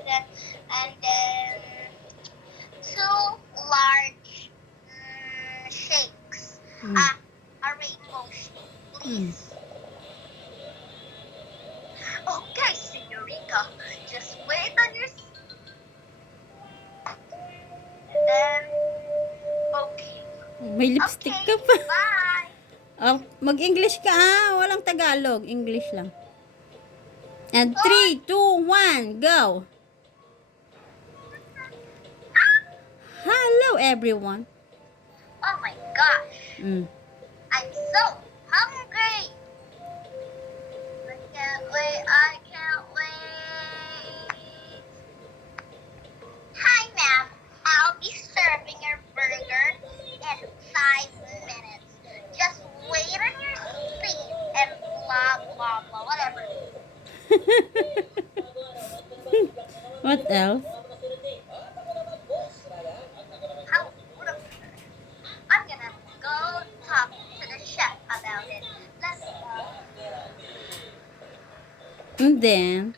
and then two large shakes. A rainbow shake, please. Okay, señorita. Just wait on your seat. And then, okay. May lipstick ka pa. Bye. Oh, mag-English ka walang Tagalog. English lang. And 3, 2, 1, go! Hello everyone. Oh my gosh. Mm. I'm so hungry. I can't wait. I can't wait. Hi, ma'am. I'll be serving your burger in 5 minutes. Just wait on your seat and blah, blah, blah, whatever. What else? How rude of her. I'm gonna go talk to the chef about it. Let's go. And then,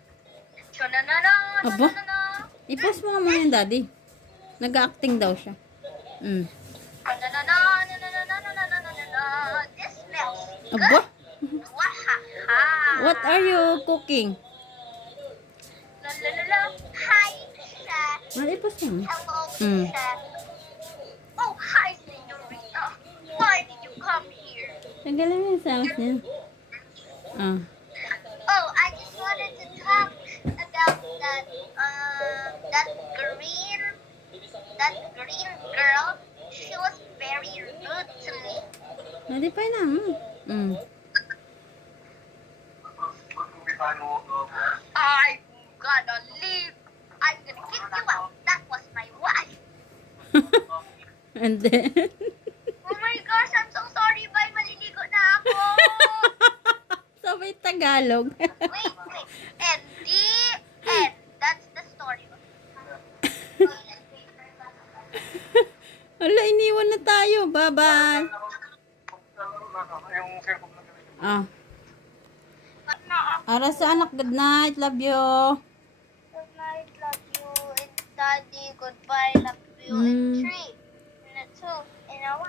Chonanana, aba, nananana. i-post mo nga muna yung daddy. Nag-acting daw siya. Mm. This smells Aba, good. Wahaha. what are you cooking? La la la la. Hi, chef. I-post mo. Hello, Mm. chef. Oh, hi, señorita. Why did you come here? Tanggalin mo yung saus niya. Ah. Oh, I just wanted to talk about that green girl. She was very rude to me. Hindi pa na. Mm. I'm gonna leave. I'm gonna kick you out. That was my wife. And then, Oh my gosh, I'm so sorry. Bye, maliligo na ako. sabay Tagalog. Wait. And the end. That's the story. Hala, iniwan na tayo. Bye-bye. Ah. Ara sa anak, good night. Love you. Good night, love you. And daddy, goodbye, love you. And 3, and 2, and 1.